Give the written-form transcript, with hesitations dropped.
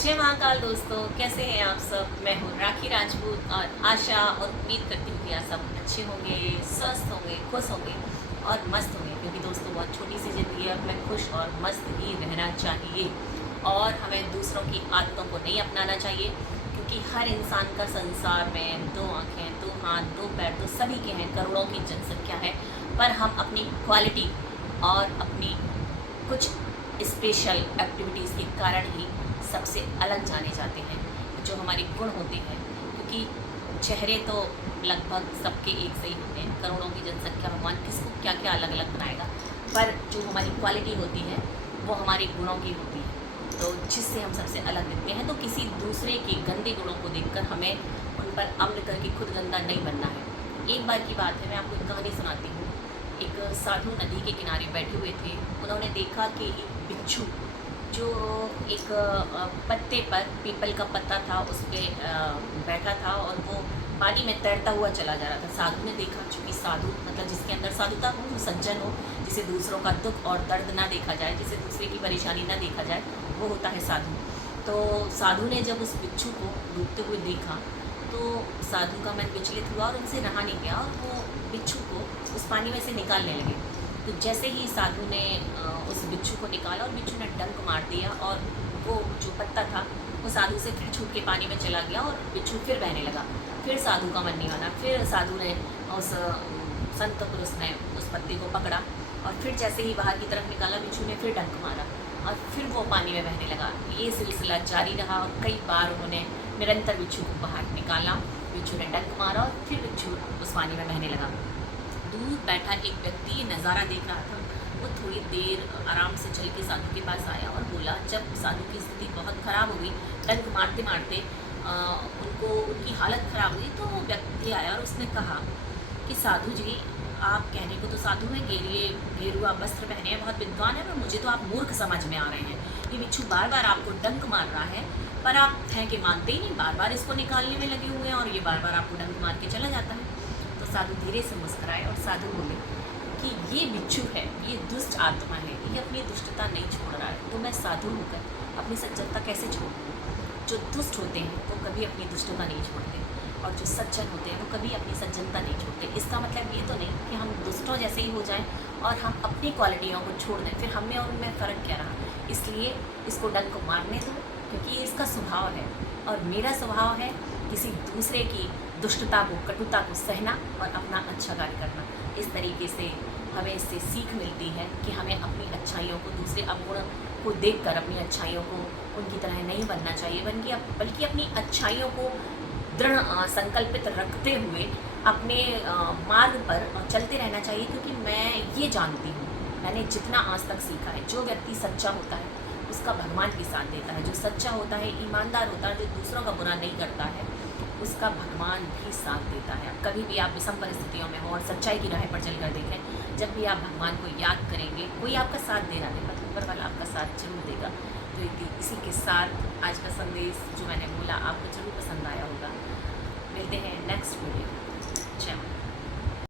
जय महाकाल दोस्तों, कैसे हैं आप सब। मैं हूँ राखी राजपूत और आशा और उम्मीद करती हूँ कि आप सब अच्छे होंगे, स्वस्थ होंगे, खुश होंगे और मस्त होंगे। क्योंकि दोस्तों बहुत छोटी सी ज़िंदगी है और हमें खुश और मस्त ही रहना चाहिए और हमें दूसरों की आदतों को नहीं अपनाना चाहिए। क्योंकि हर इंसान का संसार में दो आँखें, दो हाथ, दो पैर तो सभी के हैं, करोड़ों की जनसंख्या है। पर हम अपनी क्वालिटी और अपनी कुछ स्पेशल एक्टिविटीज़ के कारण ही सबसे अलग जाने जाते हैं, जो हमारे गुण होते हैं। क्योंकि चेहरे तो लगभग सबके एक से ही होते हैं, करोड़ों की जनसंख्या, भगवान किसको क्या क्या अलग अलग बनाएगा। पर जो हमारी क्वालिटी होती है वो हमारे गुणों की होती है, तो जिससे हम सबसे अलग दिखते हैं। तो किसी दूसरे के गंदे गुणों को देखकर हमें उन पर अम्ल करके खुद गंदा नहीं बनना है। एक बार की बात है, मैं आपको एक कहानी सुनाती हूँ। एक साधु नदी के किनारे बैठे हुए थे। उन्होंने देखा कि एक बिच्छू जो एक पत्ते पर, पीपल का पत्ता था, उस पर बैठा था और वो पानी में तैरता हुआ चला जा रहा था। साधु ने देखा, चूँकि साधु मतलब जिसके अंदर साधुता हो, वो सज्जन हो, जिसे दूसरों का दुख और दर्द ना देखा जाए, जिसे दूसरे की परेशानी ना देखा जाए, वो होता है साधु। तो साधु ने जब उस बिच्छू को डूबते हुए देखा तो साधु का मन विचलित हुआ और उनसे रहा नहीं गया और वो बिच्छू को उस पानी में से निकालने लगे। तो जैसे ही साधु ने उस बिच्छू को निकाला और बिच्छू ने डंक मार दिया और वो जो पत्ता था वो साधु से फिर छूट के पानी में चला गया और बिच्छू फिर बहने लगा। फिर साधु का मन नहीं माना, फिर साधु ने उस संत पुरुष ने उस पत्ते को पकड़ा और फिर जैसे ही बाहर की तरफ निकाला, बिच्छू ने फिर डंक मारा और फिर वो पानी में बहने लगा। ये सिलसिला जारी रहा और कई बार उन्होंने निरंतर बिच्छू को बाहर निकाला, बिच्छू ने डंक मारा और फिर बिच्छू उस पानी में बहने लगा। दूर बैठा एक व्यक्ति ये नज़ारा देख रहा था। वो थोड़ी देर आराम से चल के साधु के पास आया और बोला, जब साधु की स्थिति बहुत ख़राब हो गई, डंक मारते मारते उनकी हालत ख़राब हुई, तो वो व्यक्ति आया और उसने कहा कि साधु जी, आप कहने को तो साधु हैं, गेरुआ वस्त्र पहने हैं, बहुत विद्वान है, पर मुझे तो आप मूर्ख समझ में आ रहे हैं। ये बिच्छू बार बार आपको डंक मार रहा है, पर आप हैं कि मानते ही नहीं, बार बार इसको निकालने में लगे हुए हैं और ये बार बार आपको डंक मार के चला जाता है। तो साधु धीरे से मुस्कुराए और साधु बोले कि ये बिच्छू है, ये दुष्ट आत्मा है, ये अपनी दुष्टता नहीं छोड़ रहा है, तो मैं साधु होकर अपनी सज्जनता कैसे छोड़ दूँ। जो दुष्ट होते हैं वो कभी अपनी दुष्टता नहीं छोड़ते और जो सज्जन होते हैं वो कभी अपनी सज्जनता नहीं छोड़ते। इसका मतलब ये तो नहीं कि हम दुष्टों जैसे ही हो जाएं और हम अपनी क्वालिटियों को छोड़ दें, फिर हम में और उनमें फ़र्क क्या रहा। इसलिए इसको डंक मारने दो, क्योंकि ये इसका स्वभाव है और मेरा स्वभाव है किसी दूसरे की दुष्टता को, कटुता को सहना और अपना अच्छा कार्य करना। इस तरीके से हमें इससे सीख मिलती है कि हमें अपनी अच्छाइयों को, दूसरे अवगुण को देखकर अपनी अच्छाइयों को उनकी तरह नहीं बनना चाहिए, बल्कि अपनी अच्छाइयों को दृढ़ संकल्पित रखते हुए अपने मार्ग पर चलते रहना चाहिए। क्योंकि मैं ये जानती हूँ, मैंने जितना आज तक सीखा है, जो व्यक्ति सच्चा होता है उसका भगवान भी साथ देता है। जो सच्चा होता है, ईमानदार होता है, जो दूसरों का बुरा नहीं करता है, उसका भगवान भी साथ देता है। कभी भी आप विषम परिस्थितियों में हो और सच्चाई की राह पर चलकर देखें, जब भी आप भगवान को याद करेंगे, कोई आपका साथ दे रहा है, पर ऊपर वाला आपका साथ जरूर देगा। तो इसी के साथ आज का संदेश जो मैंने बोला आपको जरूर पसंद आया होगा। मिलते हैं नेक्स्ट वीडियो। जय माता।